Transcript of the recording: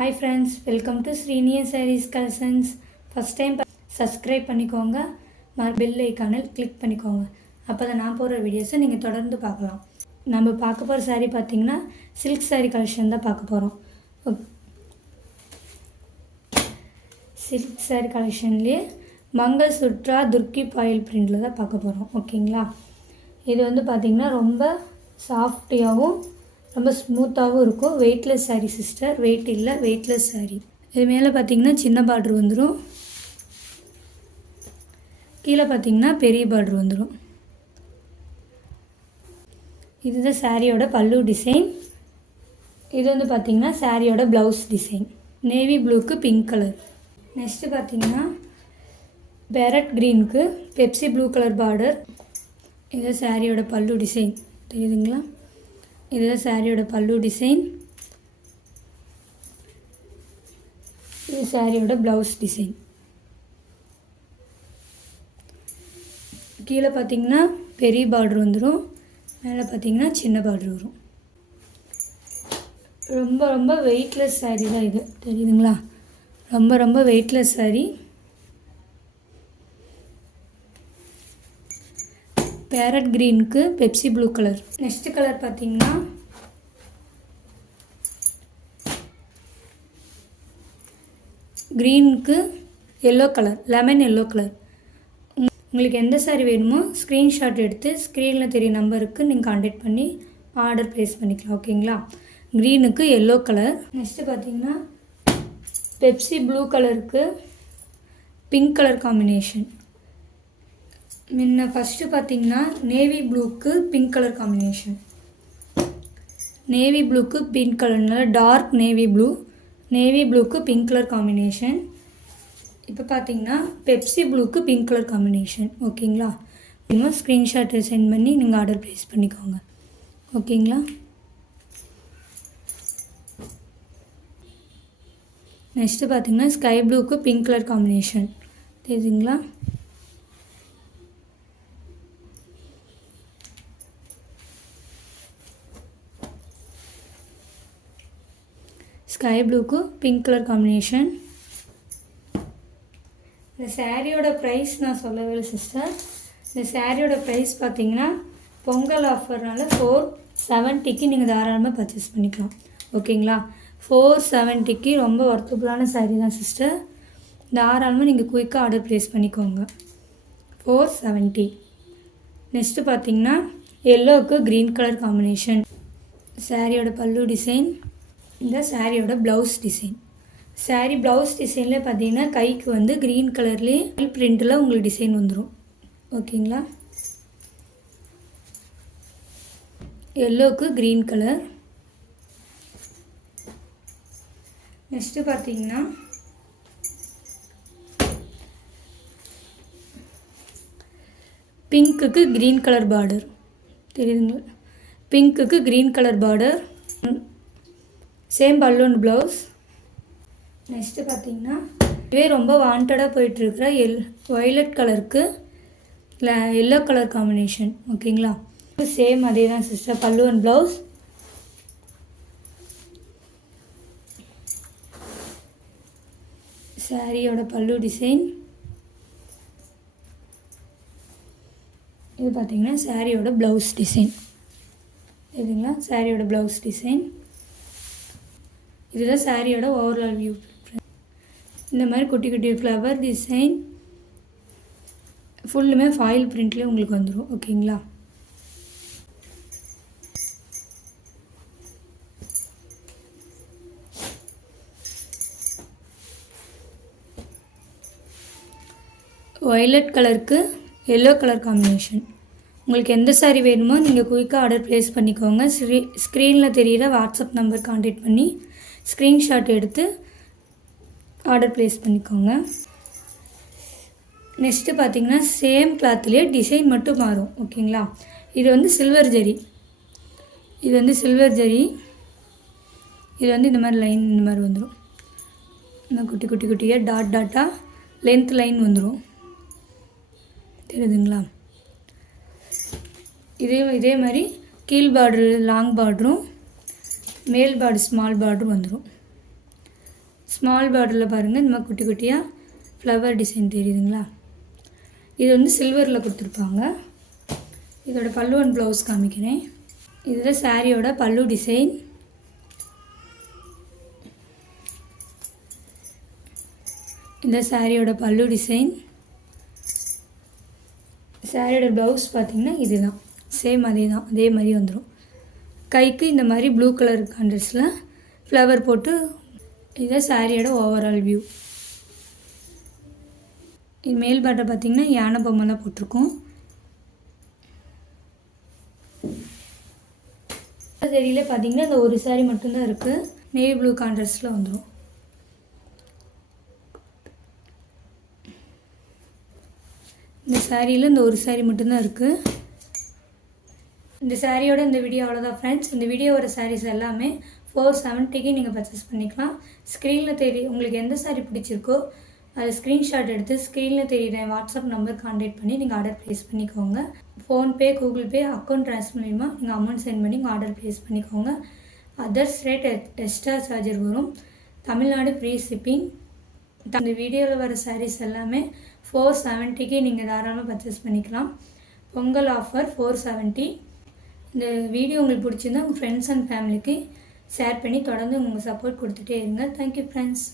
Hi friends, welcome to Sriniya Sarees Collections. First time subscribe பண்ணிக்கோங்க, bell icon click பண்ணிக்கோங்க. அப்பதான் நான் போடுற வீடியோஸை நீங்கள் தொடர்ந்து பார்க்கலாம். நம்ம பார்க்க போகிற saree பார்த்தீங்கன்னா silk saree collection தான் பார்க்க போகிறோம். silk saree collectionலேயே மங்கள் சுத்ரா துர்க்கி பாயில் பிரிண்டில் தான் பார்க்க போகிறோம். ஓகேங்களா, இது வந்து பார்த்திங்கன்னா ரொம்ப சாஃப்டியாகவும் ரொம்ப ஸ்மூத்தாகவும் இருக்கும். வெயிட்லெஸ் சாரீ சிஸ்டர், வெயிட் இல்லை, வெயிட்லெஸ் சாரீ. இது மேலே பார்த்திங்கன்னா சின்ன பார்டர் வந்துடும், கீழே பார்த்திங்கன்னா பெரிய பார்டர் வந்துடும். இதுதான் சாரியோட பல்லு டிசைன். இது வந்து பார்த்திங்கன்னா சாரியோட ப்ளவுஸ் டிசைன். நேவி ப்ளூக்கு பிங்க் கலர். நெக்ஸ்ட்டு பார்த்திங்கன்னா பேரட் க்ரீனுக்கு பெப்சி ப்ளூ கலர் பார்டர். இதுதான் சாரியோட பல்லு டிசைன், தெரியுதுங்களா? இதுதான் சாரியோட பல்லு டிசைன். இது சாரியோட ப்ளவுஸ் டிசைன். கீழே பார்த்தீங்கன்னா பெரிய பார்டர் வந்துடும், மேலே பார்த்தீங்கன்னா சின்ன பார்டர் வரும். ரொம்ப ரொம்ப வெயிட்லெஸ் சாரீ தான் இது, தெரியுதுங்களா? ரொம்ப ரொம்ப வெயிட்லெஸ் சாரீ. பேரட் க்ரீனுக்கு Pepsi blue colour. Next colour பார்த்தீங்கன்னா க்ரீனுக்கு yellow colour, lemon yellow colour. உங்களுக்கு எந்த சாரீ வேணுமோ ஸ்க்ரீன்ஷாட் எடுத்து ஸ்க்ரீனில் தெரிய நம்பருக்கு நீங்கள் கான்டாக்ட் பண்ணி ஆர்டர் ப்ளேஸ் பண்ணிக்கலாம். ஓகேங்களா? க்ரீனுக்கு எல்லோ கலர். நெக்ஸ்ட்டு பார்த்தீங்கன்னா பெப்சி ப்ளூ கலருக்கு பிங்க் கலர் காம்பினேஷன். முன்ன ஃபஸ்ட்டு பார்த்தீங்கன்னா நேவி ப்ளூக்கு பிங்க் கலர் காம்பினேஷன். நேவி ப்ளூக்கு பிங்க் கலர்னால டார்க் நேவி ப்ளூ, நேவி ப்ளூக்கு பிங்க் கலர் காம்பினேஷன். இப்போ பார்த்தீங்கன்னா பெப்சி ப்ளூக்கு பிங்க் கலர் காம்பினேஷன். ஓகேங்களா? இன்னும் ஸ்க்ரீன்ஷாட்டை சென்ட் பண்ணி நீங்கள் ஆர்டர் ப்ளேஸ் பண்ணிக்கோங்க. ஓகேங்களா? நெக்ஸ்ட்டு பார்த்தீங்கன்னா ஸ்கை ப்ளூக்கு பிங்க் கலர் காம்பினேஷன், தெரியுதுங்களா? ஸ்கை ப்ளூக்கு பிங்க் கலர் காம்பினேஷன். இந்த சாரியோட ப்ரைஸ் நான் சொல்லவே இல்லை சிஸ்டர். இந்த சாரியோட ப்ரைஸ் பார்த்தீங்கன்னா பொங்கல் ஆஃபர்னால 470க்கு நீங்கள் தாராளமாக பர்ச்சேஸ் பண்ணிக்கலாம். ஓகேங்களா? 470க்கு ரொம்ப ஒர்த்தபுளான சாரீ தான் சிஸ்டர். தாராளமாக நீங்கள் குயிக்காக ஆர்டர் ப்ளேஸ் பண்ணிக்கோங்க. 470. நெக்ஸ்ட்டு பார்த்தீங்கன்னா எல்லோவுக்கு க்ரீன் கலர் காம்பினேஷன். சாரியோட பல்லு டிசைன். இந்த சாரியோட ப்ளவுஸ் டிசைன். சாரீ ப்ளவுஸ் டிசைனில் பார்த்தீங்கன்னா கைக்கு வந்து க்ரீன் கலர்லேயே பிரிண்டில் உங்களுக்கு டிசைன் வந்துடும். ஓகேங்களா? எல்லோவுக்கு க்ரீன் கலர். நெக்ஸ்ட்டு பார்த்தீங்கன்னா பிங்க்குக்கு க்ரீன் கலர் பார்டர், தெரியுதுங்களா? பிங்க்குக்கு green colour border, same balloon blouse. Next பார்த்தீங்கன்னா இதுவே ரொம்ப வாண்டடாக போயிட்டுருக்கிற வயலட் கலருக்கு எல்லோ கலர் காம்பினேஷன். ஓகேங்களா? சேம் அதே தான் சிஸ்டர், பல்லூன் ப்ளவுஸ். சாரியோட பல்லு டிசைன். இது பார்த்தீங்கன்னா சாரியோட ப்ளவுஸ் டிசைன், தெரியுதுங்களா? சாரியோட ப்ளவுஸ் டிசைன். இதுதான் சாரியோட ஓவரால் வியூ. இந்த மாதிரி குட்டி குட்டி ஃப்ளவர் டிசைன் ஃபுல்லுமே ஃபாயில் பிரிண்ட்லேயே உங்களுக்கு வந்துடும். ஓகேங்களா? வயலட் கலருக்கு எல்லோ கலர் காம்பினேஷன். உங்களுக்கு எந்த சாரீ வேணுமோ நீங்கள் குயிக்காக ஆர்டர் ப்ளேஸ் பண்ணிக்கோங்க. ஸ்க்ரீனில் தெரிகிற வாட்ஸ்அப் நம்பர் கான்டாக்ட் பண்ணி ஸ்க்ரீன்ஷாட் எடுத்து ஆர்டர் ப்ளேஸ் பண்ணிக்கோங்க. நெக்ஸ்ட்டு பார்த்தீங்கன்னா சேம் கிளாத்லேயே டிசைன் மட்டும் மாறும். ஓகேங்களா? இது வந்து சில்வர் ஜரி. இது வந்து சில்வர் ஜரி. இது வந்து இந்த மாதிரி லைன் இந்த மாதிரி வந்துடும். இந்த குட்டி குட்டி குட்டியாக டாட் டாட்டாக லென்த் லைன் வந்துடும், தெரியுதுங்களா? இதே மாதிரி கீழ் பார்டரு லாங் பார்டரும் மேல் பார்டர் ஸ்மால் பார்டரும் வந்துடும். ஸ்மால் பார்டரில் பாருங்கள் இந்த மாதிரி குட்டி குட்டியாக ஃப்ளவர் டிசைன் தெரியுதுங்களா. இது வந்து சில்வரில் கொடுத்துருப்பாங்க. இதோட பல்லு அண்ட் ப்ளவுஸ் காமிக்கிறேன். இதில் சாரியோட பல்லு டிசைன், இந்த சாரியோட பல்லு டிசைன், சாரியோட ப்ளவுஸ் பார்த்திங்கன்னா இதுதான் சேம் அதே மாதிரி வந்துடும். கைக்கு இந்த மாதிரி ப்ளூ கலர் கான்ட்ராஸ்டில் ஃப்ளவர் போட்டு இதை சாரியோட ஓவரால் வியூ. இது மேல் பாட்டை பார்த்திங்கன்னா யானை பொம்மைலாம் போட்டிருக்கோம். சரியில் பார்த்திங்கன்னா இந்த ஒரு சாரி மட்டும்தான் இருக்குது. நேவி ப்ளூ கான்ட்ராஸ்டில் வந்துடும். இந்த சாரியில் இந்த ஒரு சாரி மட்டும்தான் இருக்குது. இந்த சாரியோட இந்த வீடியோ அவ்வளோதான் ஃப்ரெண்ட்ஸ். இந்த வீடியோவோட சாரீஸ் எல்லாமே 470க்கு நீங்கள் பர்ச்சேஸ் பண்ணிக்கலாம். ஸ்க்ரீனில் உங்களுக்கு எந்த சாரீ பிடிச்சிருக்கோ அதை ஸ்க்ரீன்ஷாட் எடுத்து ஸ்க்ரீனில் தெரியுற வாட்ஸ்அப் நம்பர் கான்டாக்ட் பண்ணி நீங்கள் ஆர்டர் ப்ளேஸ் பண்ணிக்கோங்க. PhonePe, Google Pay, account transfer மூலிமா நீங்கள் அமௌண்ட் சென்ட் பண்ணி உங்கள் ஆர்டர் ப்ளேஸ் பண்ணிக்கோங்க. அதர்ஸ் ரேட் எக்ஸ்ட்ரா சார்ஜர் வரும். Tamil Nadu free shipping. இந்த வீடியோவில் வர சாரீஸ் எல்லாமே 470க்கு நீங்கள் தாராளமாக பர்ச்சேஸ் பண்ணிக்கலாம். பொங்கல் ஆஃபர் 470. இந்த வீடியோ உங்களுக்கு பிடிச்சிருந்தா உங்கள் ஃப்ரெண்ட்ஸ் அண்ட் ஃபேமிலிக்கு ஷேர் பண்ணி தொடர்ந்து உங்கள் சப்போர்ட் கொடுத்துட்டே இருங்க. Thank you friends.